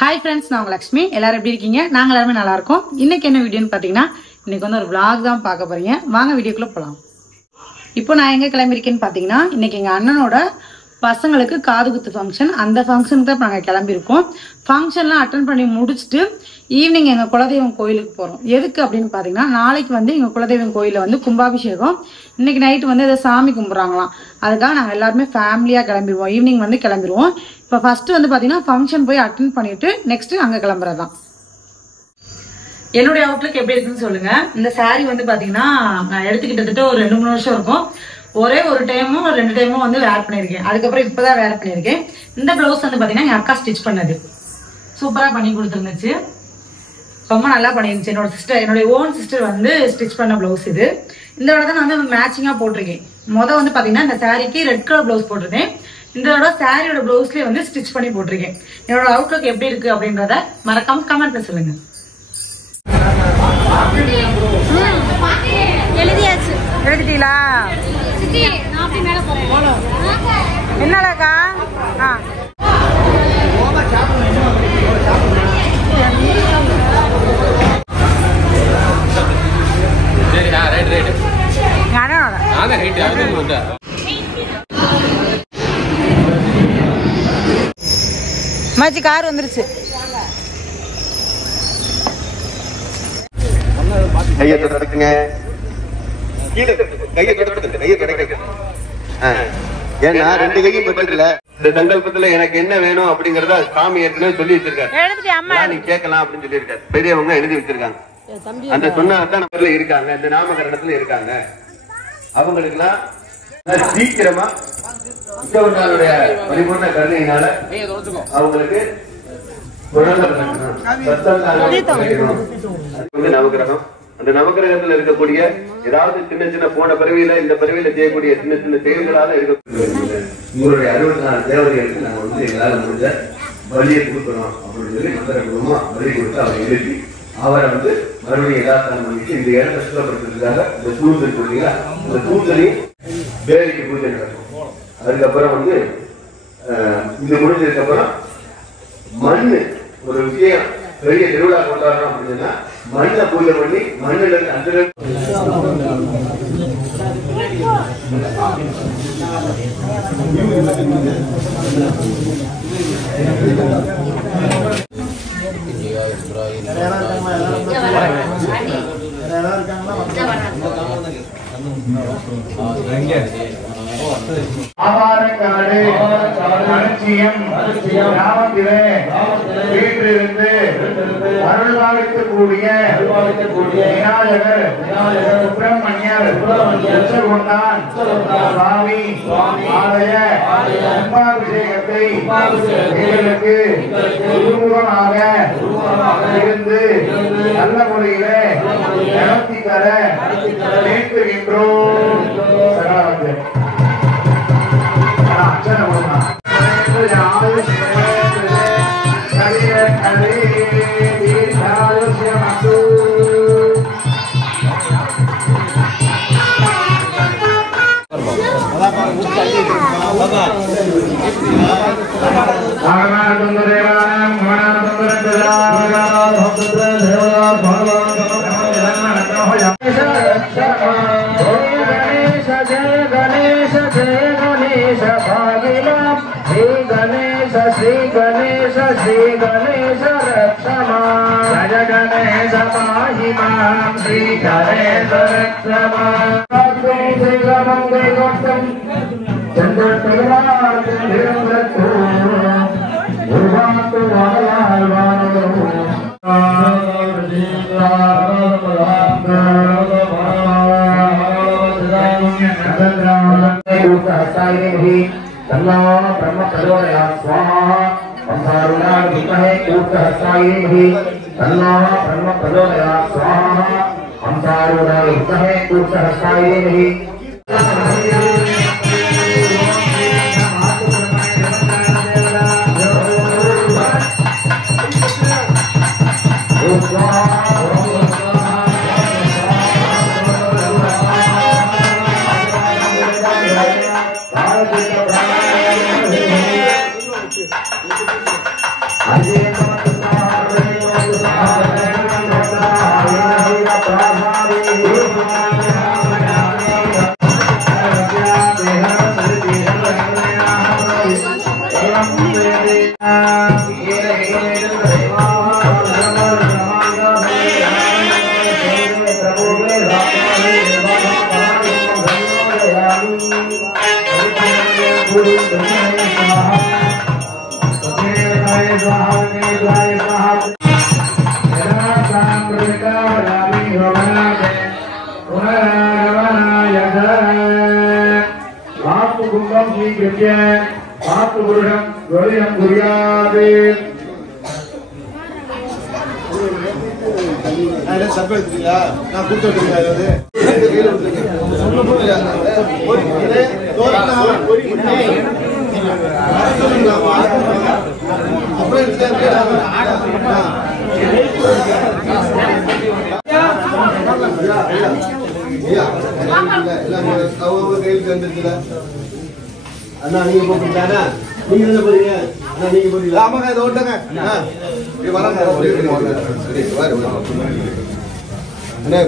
Hi friends, நான் உங்க லட்சுமி. எல்லாரும் எப்படி இருக்கீங்க? நாங்க எல்லாரும் நல்லா இருக்கோம். இன்னைக்கு என்ன வீடியோன்னு பாத்தீங்கன்னா, இன்னைக்கு வந்து ஒரு vlog தான் பார்க்க போறீங்க. வாங்க வீடியோக்குள்ள போலாம். இப்போ நான் எங்க கிளம்பி இருக்கேன்னு பாத்தீங்கன்னா, இன்னைக்கு எங்க அண்ணனோட பசங்களுக்கு காதுகுத்து ஃபங்க்ஷன். அந்த ஃபங்க்ஷனுக்கு தான் நாங்க கிளம்பி இருக்கோம். ஃபங்க்ஷன்லாம் அட்டெண்ட் பண்ணி முடிச்சிட்டு ஈவினிங் எங்க குலதெய்வம் கோயிலுக்கு போறோம். எதுக்கு அப்படின்னு பாத்தீங்கன்னா, நாளைக்கு வந்து எங்க குலதெய்வம் கோயில்ல வந்து கும்பாபிஷேகம். இன்னைக்கு நைட் வந்து ஏதோ சாமி கும்பிடுறாங்களாம். அதுக்காக நாங்க எல்லாருமே ஃபேமிலியா கிளம்பிடுவோம். ஈவினிங் வந்து கிளம்பிடுவோம். இப்போ ஃபர்ஸ்ட் வந்து பாத்தீங்கன்னா ஃபங்க்ஷன் போய் அட்டெண்ட் பண்ணிட்டு நெக்ஸ்ட் அங்க கிளம்புறதுதான். என்னுடைய அவுட்லுக் எப்படி இருக்குன்னு சொல்லுங்க. இந்த சாரி வந்து பாத்தீங்கன்னா நான் எடுத்துக்கிட்டது ஒரு 2-3 வருஷம் இருக்கும். ஒரே ஒரு டைமும் 2 டைமும் வந்து வேர் பண்ணிருக்கேன். அதுக்கப்புறம் இப்பதான் வேர் பண்ணிருக்கேன். இந்த பிளவுஸ் வந்து பாத்தீங்கன்னா என் அக்கா ஸ்டிச் பண்ணது. சூப்பரா பண்ணி கொடுத்துருந்துச்சு. ரொம்ப நல்லா பண்ணிருந்துச்சு. என்னுடைய ஓன் சிஸ்டர் வந்து ஸ்டிச் பண்ண பிளவுஸ் இது. இந்த தடவை தான் நான் வந்து மேட்சிங்கா போட்டிருக்கேன். வந்து பாத்தீங்கன்னா இந்த சாரிக்கு ரெட் கலர் பிளவுஸ் போட்டிருக்கேன். இந்த தடவை சாரியோட பிளவுஸ்லயே வந்து ஸ்டிச் பண்ணி போட்டிருக்கேன். என்னோட அவுட்லுக் எப்படி இருக்கு அப்படின்றத மறக்காம கமெண்ட்ல சொல்லுங்க. எழுதிட்டீங்களா? என்னக்கா? மாச்சி கார் வந்துருச்சு. கையை தொடக்குங்க, கையை தொடக்குங்க. ஏன்னா 2 கையும் பெற்றதுல இந்த சங்கல்பத்துல எனக்கு என்ன வேணும் அப்படிங்கறத சாமி ஏற்கனவே சொல்லி வச்சிருக்காரு. நீ கேட்கலாம் அப்படின்னு சொல்லி இருக்காரு. பெரியவங்க எழுதி வச்சிருக்காங்க. அந்த சொன்னதான் நம்மள இருக்காங்க, இந்த நாமகரணத்துல இருக்காங்க. அவங்களுக்கு எல்லாம் சீக்கிரமா உத்தவர்களுடைய பரிபூர்ண கருணையினால அவங்களுக்கு நவகிரகம், அந்த நவகிரகத்துல இருக்கக்கூடிய ஏதாவது சின்ன சின்ன போன பிறவியில இந்த பிறவியில செய்யக்கூடிய சின்ன சின்ன செயல்களால இருக்கக்கூடிய உங்களுடைய 64 தேவதைகளுக்கு நாங்க வந்து எங்களால முடிஞ்ச வழியை கொடுக்கணும் அப்படின்னு சொல்லி மந்திரபூர்வமா வழி கொடுத்து அவரை எழுப்பி அவரை வந்து மறுபடியும் யதார்த்தம் பண்ணிட்டு இந்த இடத்தை சுத்தப்படுத்துறதுக்காக இந்த தூண்கள் கொடுத்தீங்களா, இந்த தூண்களையும் வேலைக்கு பூஜை நடக்கும். அதுக்கப்புறம் வந்து இது முடிஞ்சதுக்கு அப்புறம் மண்ணு ஒரு விஷயம் பெரிய திருவிழா கொண்டாடுறோம் அப்படின்னா மண்ணை பூஜை பண்ணி மண்ணில் அந்த வீட்டிலிருந்து அருள்வாழ்க்கக்கூடிய விநாயகர் சுப்பிரமணியர் உச்சகொண்டான் சுவாமி ஆலய கும்பாபிஷேகத்தை எங்களுக்கு குருமுகமாக இருந்து நல்ல முறையில நடத்தி தர கேட்டுகின்றோம். श्री गणेश रक्षमा जय गणेश पाहि मां श्री गणेश रक्षमा श्री गमंगे गोप्तम चंद्र तेरात निरंतरतो उर्वातो वायावानो तन्नो ब्रह्म प्रचोदयात् स्वाहा संसारुणां विमहे कूटहस्तायै तन्नो ब्रह्म प्रचोदयात् स्वाहा संसारुणां विमहे कूटहस्तायै Amen. அண்ணா நீங்க போறீங்களா? நீங்க என்ன போறீங்க? அண்ணா நீங்க போறீங்களா? ஆமாங்க இத ஓட்டங்க. நீ வரங்க. சரி வாரு. அண்ணா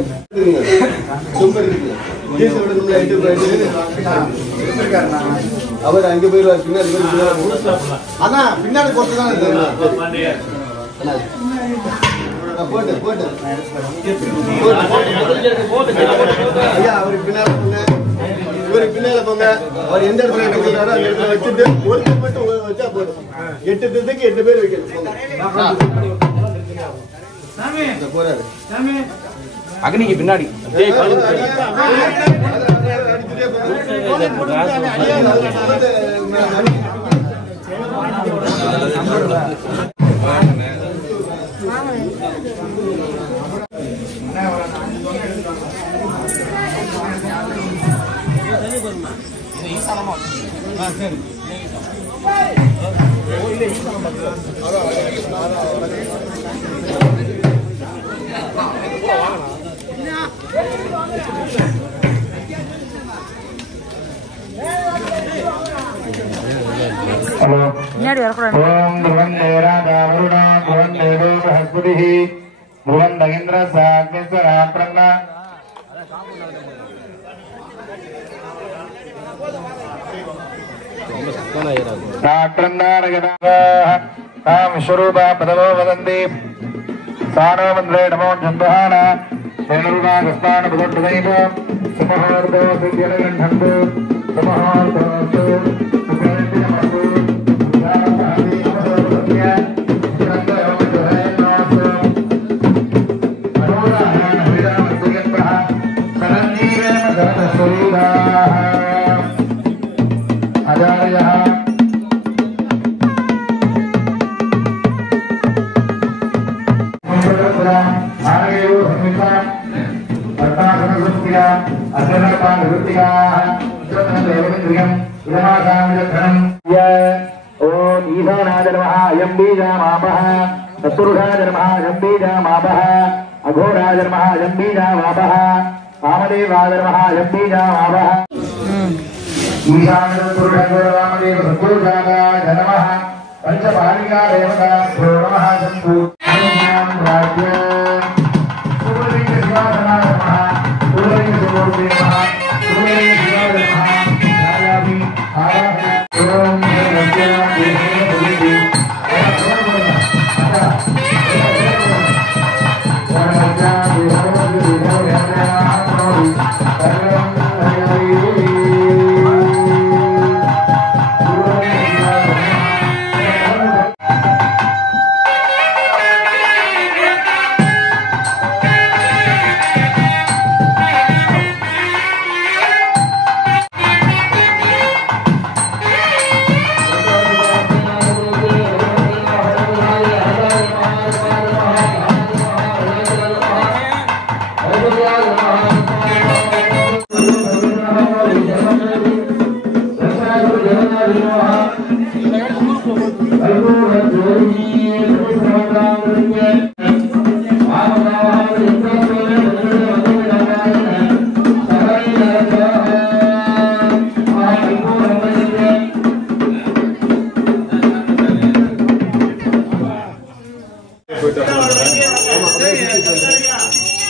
சும்மா இருக்கீங்க. ஜேசி விடுறதுல 8 போயிட்டு இருக்காருண்ணா. அவர் அங்க போயிடுவார் பின்னாடி. அண்ணா பின்னாடி போறது தான் இருக்கு. அண்ணா போட்டு ஐயா அவருக்கு பின்னாடி இவரு பின்னால போங்க. அவர் எந்த இடத்துல நிக்கிறாரோ அந்த இடத்துல வச்சுட்டு ஒரு பேர் மட்டும் வச்சா போதும். 8 பேருக்கு 8 பேர் வைக்கணும். போறாரு அக்னிக்கு பின்னாடி विश्वरूपा पदवो वदन्ति सानो मन्द्रे नमो जन्महान श्रेणुरुणागस्तान पदोद्भदैव सुमहोर्दो सिद्ध्यलगण्ठन्तु सुमहोर्दोस्तु सुखेन्द्रियमस्तु सुधामहति अमदोर्भव्य चिरन्तयोमजुहैर्नोस्तु अरोराहान हरिरामस्तिगन्वः सनन्दीवेन धरतस्वरूधाः आचार्यः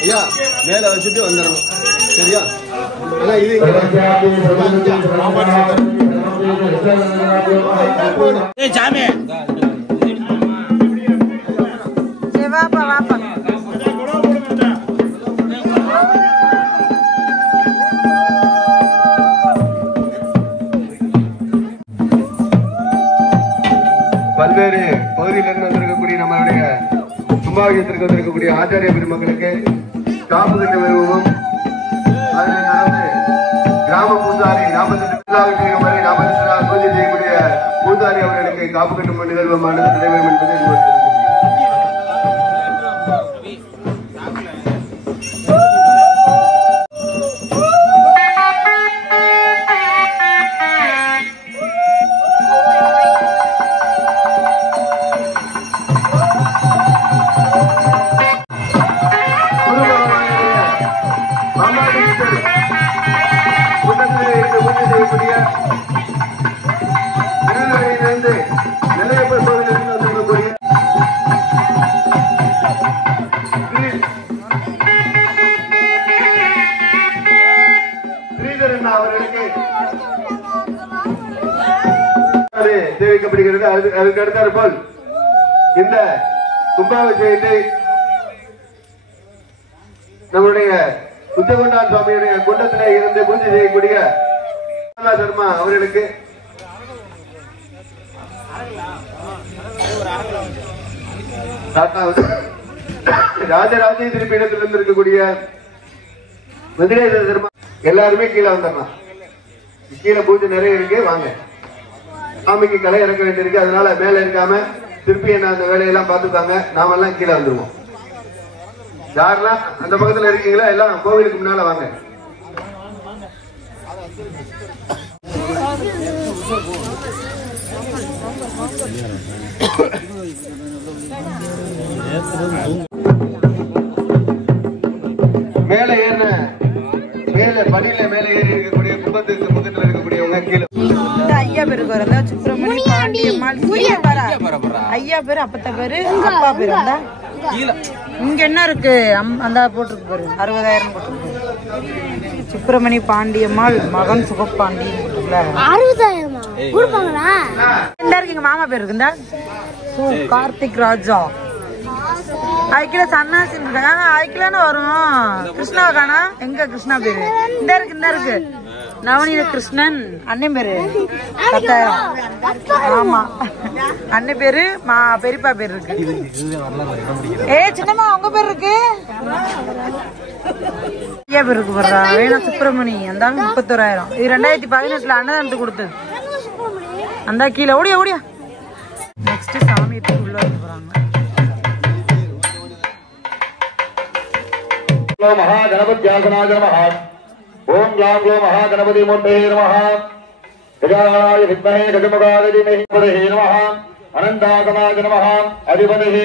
ஐயா மேல வச்சுட்டு வந்துடணும். சரியா? ஆனா இது சாமி கும்பாபிஷேகத்திற்கு வந்திருக்கக்கூடிய ஆச்சாரிய பெருமக்களுக்கு காப்பு கட்ட விரும்பவும் அதனை தொடர்ந்து கிராம பூசாரி 48 வரை 40 நாள் பூஜை செய்யக்கூடிய பூசாரி அவர்களுக்கு காப்பு கட்டும் நிகழ்வுமானது நடைபெறும் என்பதை தெரிவிக்கப்படுகிறது. அதுக்கு அடுத்தாற் போல் இந்த கும்பாபிஷேகத்தை நம்முடைய உச்சகொண்டான் சுவாமியுடைய குண்டத்திலே இருந்து பூஜை செய்யக்கூடிய சர்மா அவர்களுக்கு ராஜராஜேஸ்வரி பீடத்திலிருந்து இருக்கக்கூடிய வெங்கடேஸ்வர சர்மா எல்லாருமே கீழே வந்துடலாம். கீழே பூஜை நிறைய இருக்கு, வாங்க. சாமிக்கு கலை இறக்க வேண்டியிருக்கு, அதனால மேல இருக்காம திருப்பி என்ன அந்த வேலையெல்லாம் பார்த்துப்பாங்க. நாம எல்லாம் கீழே வந்துருவோம். யாரெல்லாம் அந்த பக்கத்துல இருக்கீங்களா எல்லாம் கோவிலுக்கு முன்னால வாங்க. மேல ஏறின மேல படியில மேல ஏறி இருக்கக்கூடிய கும்பத்துக்கு பக்கத்துல இருக்கக்கூடியவங்க கீழே ஐயா பேரு வரல சுப்பிரமணி பாண்டியம்மாள் ஐயா பேரு அப்பத்த பேரு அப்பா பேரு இங்க என்ன இருக்கு அந்த போட்டிருக்கு பாரு 60,000 போட்டிருக்கு. சுப்பிரமணி பாண்டியம்மாள் மகன் சுகப்பாண்டி 60,000 இருக்கீங்க. மாமா பேரு இருக்குந்தா கார்த்திக் ராஜா ஐக்கில சன்னாசி ஐக்கிலான்னு வரும். கிருஷ்ணாவை காணா எங்க கிருஷ்ணா பேரு இந்த இருக்கு நவநீத கிருஷ்ணன் அண்ணன் பேரு 10,000. ஆமா அண்ணன் பேரு பெரியப்பா பேரு இருக்கு. சின்னம்மா உங்க பேர் இருக்கு ஐயா பேரு இருக்கு பாரு வேணா சுப்பிரமணி அந்த 31,000. இது 2018 அன்னதானத்துக்கு கொடுத்தது. அந்த கீழே ஓடியா ஓடியா. நெக்ஸ்ட் சாமி உள்ள வைக்க போறாங்க. महागणपत्यासनाय नमः। ओम ग्लां ग्लो महागणपति मूर्ते नमः। गजाननाय विद्महे गजमुखाय धीमहि नमः। अनंतासनाय नमः। अधिपतिः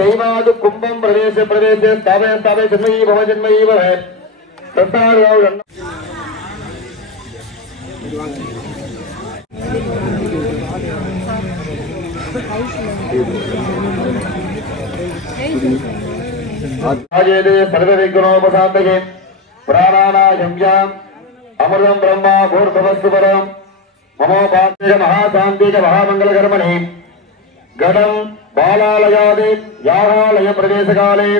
दैवादि कुंभं प्रदेशे स्थापय जन्मयी भव तत्तारौ आजेदे सर्वविघ्नोपशान्तये प्राणानायम्याम् अमृतं ब्रह्मा भूर्भुवस्सुवरं ममो भाग्य महाशान्तिक महामङ्गलकर्मणि घटं बालालयादि यागालय प्रदेशकाले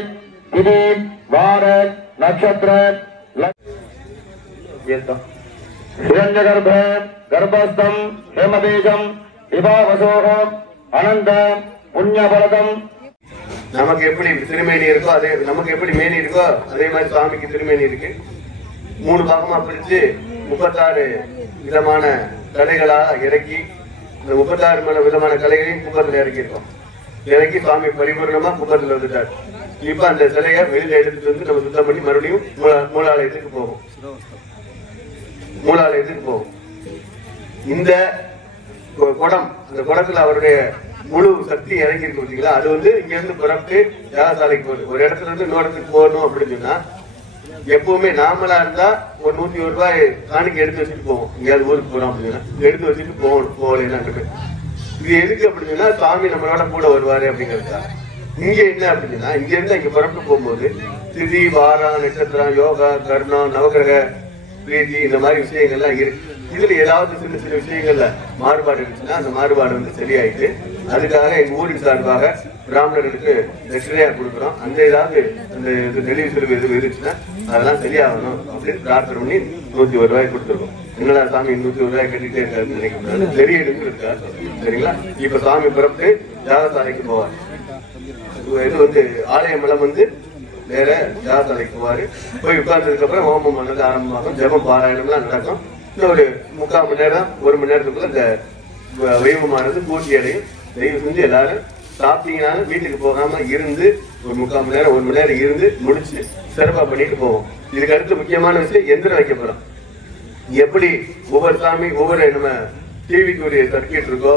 तिथि वार नक्षत्र हिरण्यगर्भ गर्भस्थं हेमबीजं विभावसोः अनन्त पुण्यफलदं நமக்கு எப்படி திருமேனி இருக்கோ அதே நமக்கு எப்படி மேனி இருக்கோ அதே மாதிரி சாமிக்கு திருமேனி இருக்கு. 3 பாகமா பிரிச்சு 36 விதமான கலைகளா இறக்கி இந்த 36 விதமான கலைகளையும் கும்பத்துல இறக்கி இருக்கோம். இறக்கி சுவாமி பரிபூர்ணமா கும்பத்துல வந்துட்டார். இப்ப அந்த சிலையை வெளியில எடுத்துட்டு வந்து நம்ம சுத்தம் பண்ணி மறுபடியும் மூலாலயத்துக்கு போகும். இந்த குடம் அந்த குடத்துல அவருடைய முழு சக்தி இறங்கி இருக்கு பார்த்தீங்களா, அது வந்து இங்க இருந்து புறப்பட்டு யாகசாலைக்கு போகுது. ஒரு இடத்துல இருந்து இன்னொரு இடத்துக்கு போகணும் அப்படின்னு சொன்னா எப்பவுமே நாமளா இருந்தா ஒரு 101 ரூபாய் காணிக்கு எடுத்து வச்சுட்டு போவோம். எங்கேயாவது ஊருக்கு போறோம் அப்படின்னா எடுத்து வச்சுட்டு போகலாம். இது எதுக்கு அப்படின்னா சாமி நம்மளோட கூட வருவாரு அப்படிங்கிறதுக்கா. இங்க என்ன அப்படின்னா இங்க இருந்து இங்க புறப்பட்டு போகும்போது திதி வாரம் நட்சத்திரம் யோகா கர்ணம் நவகிரக பிரீதி இந்த மாதிரி விஷயங்கள்லாம் இருக்கு. இதுல ஏதாவது சின்ன சின்ன விஷயங்கள்ல மாறுபாடு இருந்துச்சுன்னா அந்த மாறுபாடு வந்து சரியாயிட்டு அதுக்காக எங்க ஊரின் சார்பாக பிராமணர்களுக்கு தட்சிணையா கொடுக்குறோம். அந்த ஏதாவது அந்த தெளிவு செலவு எதுவும் இருந்துச்சுன்னா அதெல்லாம் சரியாகணும் அப்படின்னு பிரார்த்தனை பண்ணி 101 ரூபாய் கொடுத்துருக்கோம். என்னடா சாமி 101 ரூபாய் கட்டிட்டே இருக்காருன்னு நினைக்கிறாரு. தெரிய எடுத்து இருக்காரு. சரிங்களா? இப்ப சாமி புறப்பட்டு யாகசாலைக்கு போவார். இது வந்து ஆலய மலம் வந்து வேற யாத்திரைக்கு போவாரு. போய் உட்கார்ந்ததுக்கு அப்புறம் ஹோமம் பண்ணது ஆரம்பமாகும். ஜபம் பாராயணம்லாம் நடக்கும். இன்னும் ஒரு 3/4 மணி நேரம் 1 மணி நேரத்துக்குள்ள இந்த வைபவமானது பூர்த்தி அடையும். தயவு செஞ்சு எல்லாரும் சாப்பிட்டீங்கன்னாலும் வீட்டுக்கு போகாம இருந்து ஒரு 3/4 மணி நேரம் 1 மணி நேரம் இருந்து முடிச்சு சிறப்பா பண்ணிட்டு போவோம். இதுக்கு அடுத்து முக்கியமான விஷயம் எந்திரம் வைக்க போறோம். எப்படி ஒவ்வொரு சாமி ஒவ்வொரு நம்ம டிவிக்கு ஒரு சர்க்கியூட் இருக்கோ,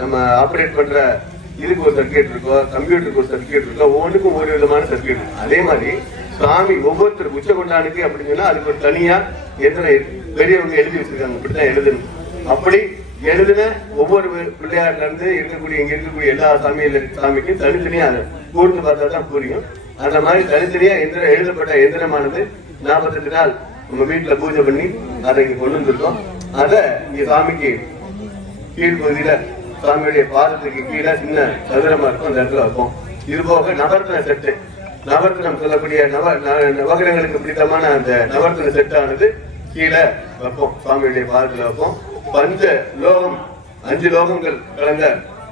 நம்ம ஆப்ரேட் பண்ற இதுக்கு ஒரு சர்க்கியூட் இருக்கோ, கம்ப்யூட்டருக்கு ஒரு சர்க்கியூட் இருக்கோ, ஒவ்வொன்றுக்கும் ஒரு விதமான சர்க்கியூட் இருக்கு. அதே மாதிரி சாமி ஒவ்வொருத்தர் உச்சகொண்டானுக்கு அப்படின்னு சொன்னா அதுக்கு ஒரு தனியா எத்தனை பெரியவங்க எழுதி வச்சிருக்காங்க, இப்படிதான் எழுதணும். அப்படி எழுதுன ஒவ்வொரு பிள்ளையார்ல இருந்து இருக்கக்கூடிய இங்க இருக்கக்கூடிய எல்லா சாமிக்கும் தனித்தனியா அதை கூர்ந்து பார்த்தா தான் புரியும். அந்த மாதிரி தனித்தனியா எழுதப்பட்ட எந்திரமானது 48 நாள் உங்க வீட்டுல பூஜை பண்ணி அதை இங்க கொண்டு வந்திருக்கோம். அத இங்க சாமிக்கு கீழ்பகுதியில சாமியுடைய பாதத்துக்கு கீழே சின்ன சதுரமா இருக்கும், அந்த இடத்துல வைப்போம். இது போக நவரத்ன செட்டு, நவரத்னம் சொல்லக்கூடிய நவகிரகங்களுக்கு பிடித்தமான அந்த நவரத்ன செட்டானது கீழே வைப்போம், சாமியுடைய பாதத்துல வைப்போம். பஞ்ச லோகம் 5 லோகங்கள் கலந்த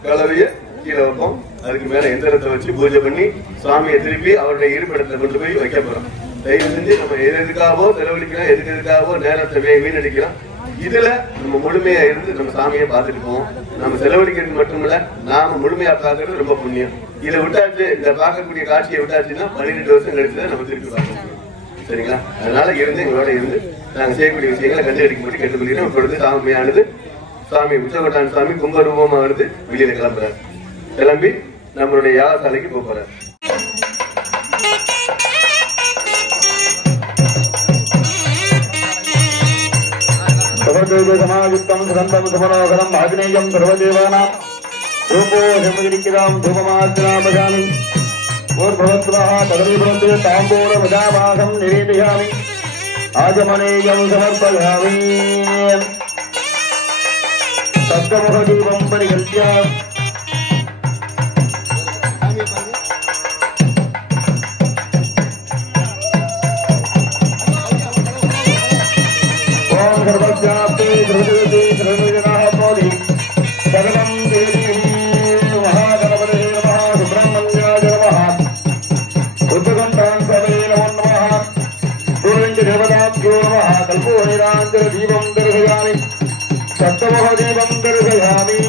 கலவைய கீழே வைப்போம். அதுக்கு மேல எந்திரத்தை வச்சு பூஜை பண்ணி சாமியை திருப்பி அவருடைய இருப்பிடத்துல கொண்டு போய் வைக்க போறோம். தயவு செஞ்சு நம்ம எதுக்காகவோ செலவழிக்கலாம், எதுக்காகவோ நேரத்தை வீணடிக்கலாம். இதுல நம்ம முழுமையா இருந்து நம்ம சாமியை பார்த்துட்டு போவோம். நம்ம செலவழிக்கிறது மட்டுமில்ல, நாம முழுமையா பார்க்கறது ரொம்ப புண்ணியம். இதை விட்டாச்சு, இந்த பார்க்கக்கூடிய காட்சியை விட்டாச்சுன்னா 12 வருஷம் கழிச்சுதான் நம்ம திருப்பி பார்க்க முடியும். சரிங்களா? அதனால இருந்து எங்களோட இருந்து நாங்க செய்யக்கூடிய விஷயங்களை கண்டுபிடிக்க மட்டும் கேட்டுக்கொள்கிறோம். இப்பொழுது சாமியானது சாமி உச்சகொண்டான் சாமி கும்பரூபமானது வெளியில கிளம்புறாரு. கிளம்பி நம்மளுடைய யாகசாலைக்கு போறாரு. சமாயுக்தம் சுகந்தம் சுமனோகரம் ஆக்னேயம் சர்வதேவானாம் ரூபோஷமுதிரிக்கிறாம் தூபமாத்ராமஜாமி பூர்வவத்வஹ பதவிபவத்து தாம்பூலமஜாவாகம் நிவேதயாமி ஆஜமனேயம் சமர்ப்பயாமி சப்தமுகதீபம் பரிகல்ப்ய सर्वज्ञाप्ते ध्रुवति ध्रुवजनाः मोदि सर्वं देवी महागणपते नमः सुब्रह्मण्याय नमः उद्गन्तान्तरे नमो नमः गुरुविन्ददेवताभ्यो नमः कल्पोनिराञ्जनदीपं दर्शयामि सप्तमोहदीपं दर्शयामि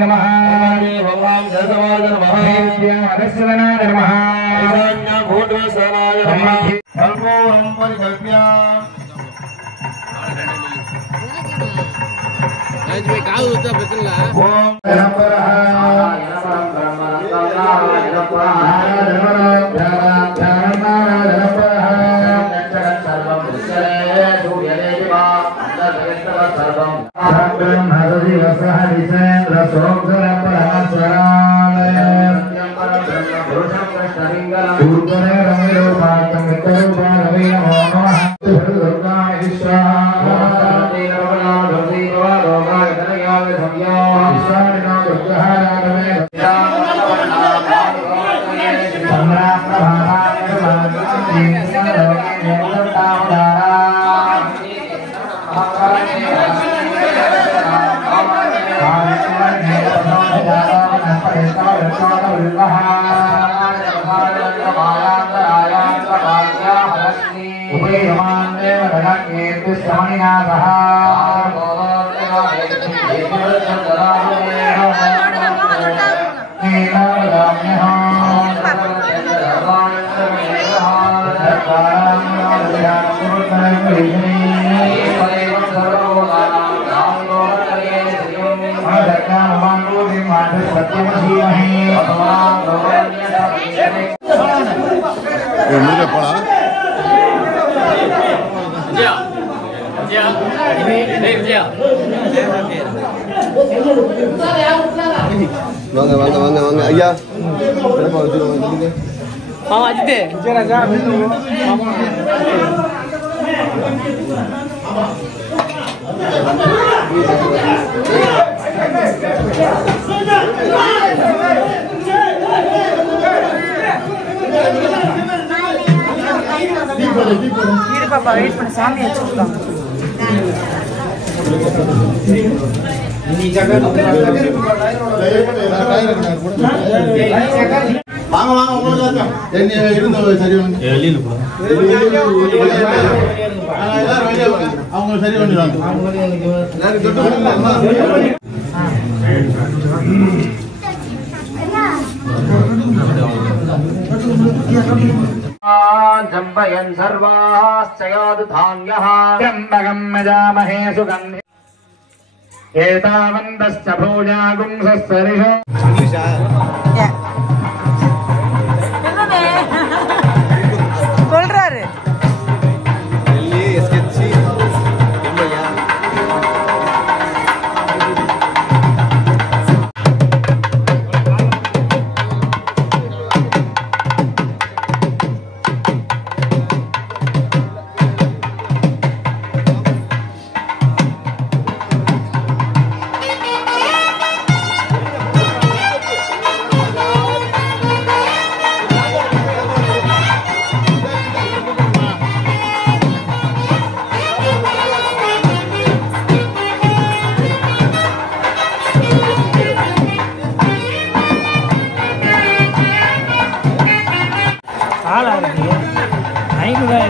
नमः भगवान जगदवाय नमः अगस्त्यनाय नमः भूतवेशानाय नमः सर्वोरं परिकल्प्य आज में का होता बचला ओम परमपरः வாங்க வாங்க வாங்க வாங்க ஐயா இரு பாப்பா வெயிட் பண்ணு சாமி வச்சுக்கலாம் வாங்க வாங்க உங்களுக்கு என்ன இருந்தது சரி வெளியில போ அவங்க சரி பண்ணிடுவாங்க जम्बयन् सर्वाश्चयादु धान्यः त्र्यम्बकं यजामहे सुगन्धि एतावन्तश्च भूयागुं सस्सरिषो சொல்றாரு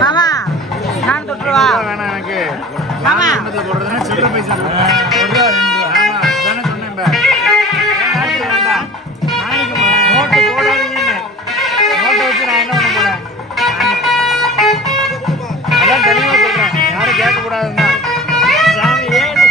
மாமா நான் தொட்டுவா வேணாம் எனக்கு மாமா போடுறதுனா சில்லற பைசா தானே சொன்னேன் நோட்டு போடாதீங்க நோட்டு வச்சு நான் என்ன பண்ண போறேன் அதான் தெளிவா சொல்றேன் யாரும் கேட்க கூடாதுன்னா சாமி ஏன்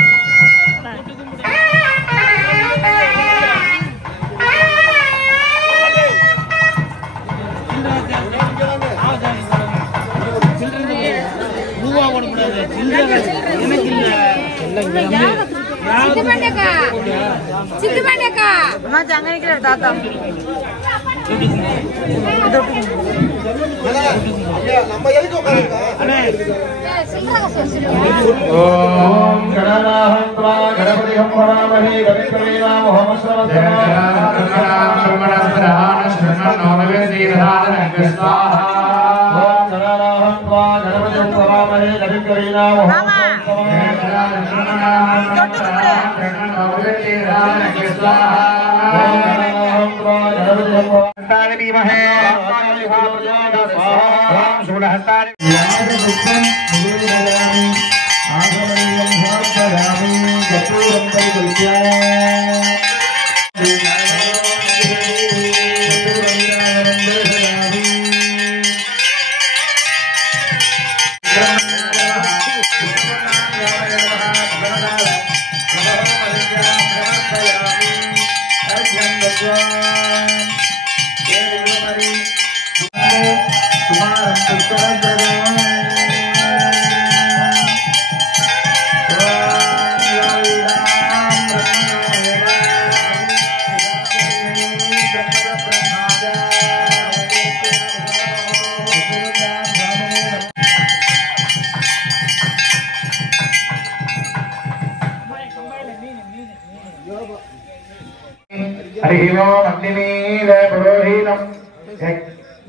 हरिओ अग्निमीले पुरोहितम्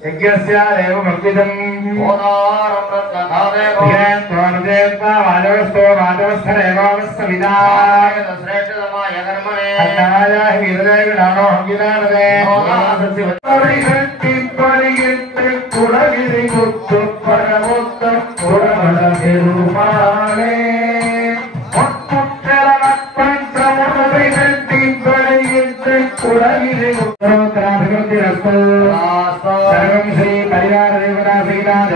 यज्ञस्य देवमर्पितम् ओदारं रत्नधारेव यत्त्वानुदेवता वाजवस्तो वाजवस्थरेवावस्तविदाय श्रेष्ठतमाय कर्मणे अन्नाय वीरदेविनानो हंगिदानदे ओदासस्य परिगिट्टु कुलगिरि मुत्तु परमुत्त पुरवल पेरुमाले सर्वं श्री परिवार देवता श्रीनाथ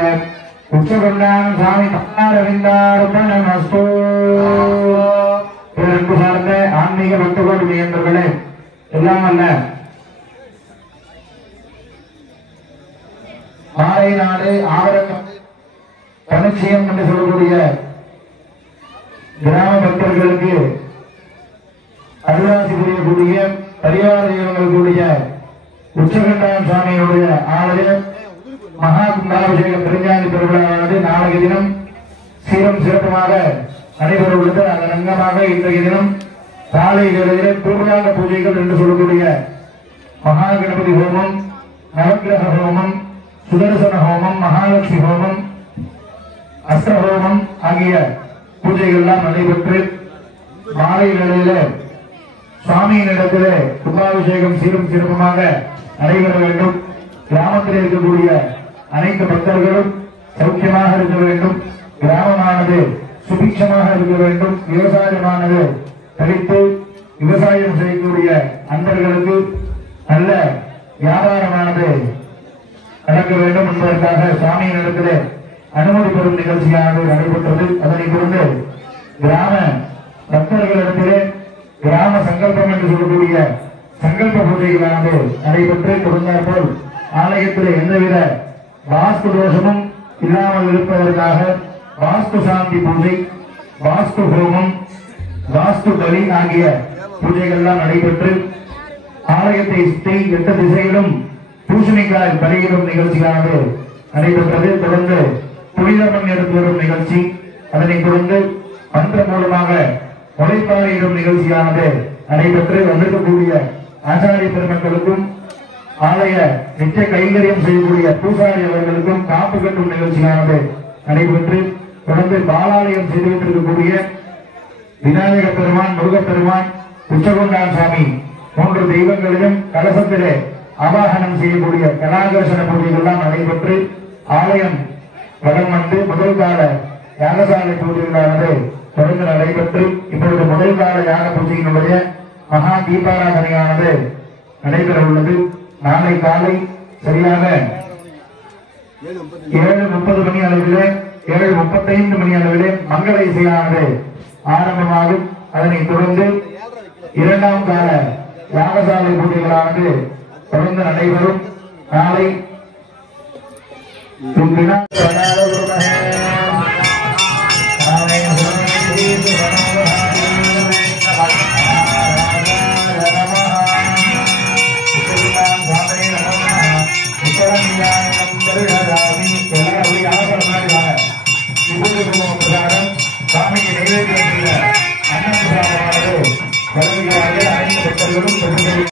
उच्चगुंडान स्वामी पन्नारविंदार्पणमस्तु இதற்கு சார்ந்த ஆன்மீக பக்தர்கள் இயந்திரங்களே எல்லாம் அல்ல மாலை நாடு ஆவரம் பணிச்சியம் என்று சொல்லக்கூடிய கிராம பக்தர்களுக்கு அருளாசி புரியக்கூடிய பரிவார தெய்வங்களுடைய உச்சகண்டான் சுவாமியுடைய ஆலயம் மகா கும்பாபிஷேக பெருஞ்சாதி திருவிழாவானது நாளைய தினம் சீரம் சிறப்புமாக நடைபெற உள்ளது. அதன் அங்கமாக இன்றைய தினம் காலை வேளையிலே பூர்வாங்க பூஜைகள் என்று சொல்லக்கூடிய மகா கணபதி ஹோமம், நவக்கிரக ஹோமம், சுதர்சன ஹோமம், மகாலட்சுமி ஹோமம், அஸ்திர ஹோமம் ஆகிய பூஜைகள் எல்லாம் நடைபெற்று மாலை வேளையிலே சுவாமியின் இடத்திலே கும்பாபிஷேகம் சீரும் சிறப்புமாக நடைபெற வேண்டும். கிராமத்தில் இருக்கக்கூடிய அனைத்து பக்தர்களும் சௌக்கியமாக இருக்க வேண்டும். கிராமமானது சுபிட்சமாக இருக்க வேண்டும். விவசாயமானது கழித்து விவசாயம் செய்யக்கூடிய அன்பர்களுக்கு நல்ல வியாபாரமானது நடக்க வேண்டும் என்பதற்காக சுவாமியின் இடத்திலே அனுமதி பெறும் நிகழ்ச்சியானது நடைபெற்றது. அதனைத் தொடர்ந்து கிராம பக்தர்களிடத்திலே கிராம சங்கல்பம் என்று சொல்லக்கூடிய சங்கல்ப பூஜைகளானது நடைபெற்று தொடர்ந்தாற்போல் ஆலயத்தில் எந்தவித வாஸ்து தோஷமும் இல்லாமல் இருப்பதற்காக வாஸ்து சாந்தி பூஜை, வாஸ்து ஹோமம், வாஸ்து பலி ஆகிய பூஜைகள்லாம் நடைபெற்று ஆலயத்தை சுற்றி 8 திசையிலும் பூசணிக்காய் பலியிடும் நிகழ்ச்சியானது நடைபெற்றது. தொடர்ந்து புனிதமண் எடுத்து வரும் நிகழ்ச்சி, அதனைத் தொடர்ந்து மந்திரம் மூலமாக முளைப்பாறையிடும் நிகழ்ச்சியானது நடைபெற்று வந்திருக்கக்கூடிய ஆச்சாரிய பெருமக்களுக்கும் ஆலய நித்திய கைங்கரியம் செய்யக்கூடிய பூசாரி அவர்களுக்கும் காப்பு கட்டும் நிகழ்ச்சியானது நடைபெற்று தொடர்ந்து பாலாலயம் செய்துவிட்டிருக்கக்கூடிய விநாயக பெருமான், முருகப்பெருமான், உச்சகொண்டான் சுவாமி 3 தெய்வங்களிலும் கலசத்திலே ஆவாகனம் செய்யக்கூடிய கலாகர்ஷண பூஜைகள்லாம் நடைபெற்று ஆலயம் வடம் வந்து முதல் கால யாகசாலை பூஜைகளானது தொடர்ந்து நடைபெற்று இப்பொழுது முதல் கால யாக பூஜையினுடைய மகா தீபாராதனையானது நடைபெற உள்ளது. நாளை காலை சரியாக 7:30 மணி அளவிலே 7:35 மணி அளவிலே மங்கள இசையானது ஆரம்பமாகும். அதனைத் தொடர்ந்து 2ஆம் கால யாகசாலை பூஜைகளானது தொடர்ந்து நடைபெறும். நாளை சாமிக்கு நைவேத்தியம் செய்ய அன்னப்பிரசாதமானது வழங்குகிறார்கள். அனைத்து பக்தர்களும்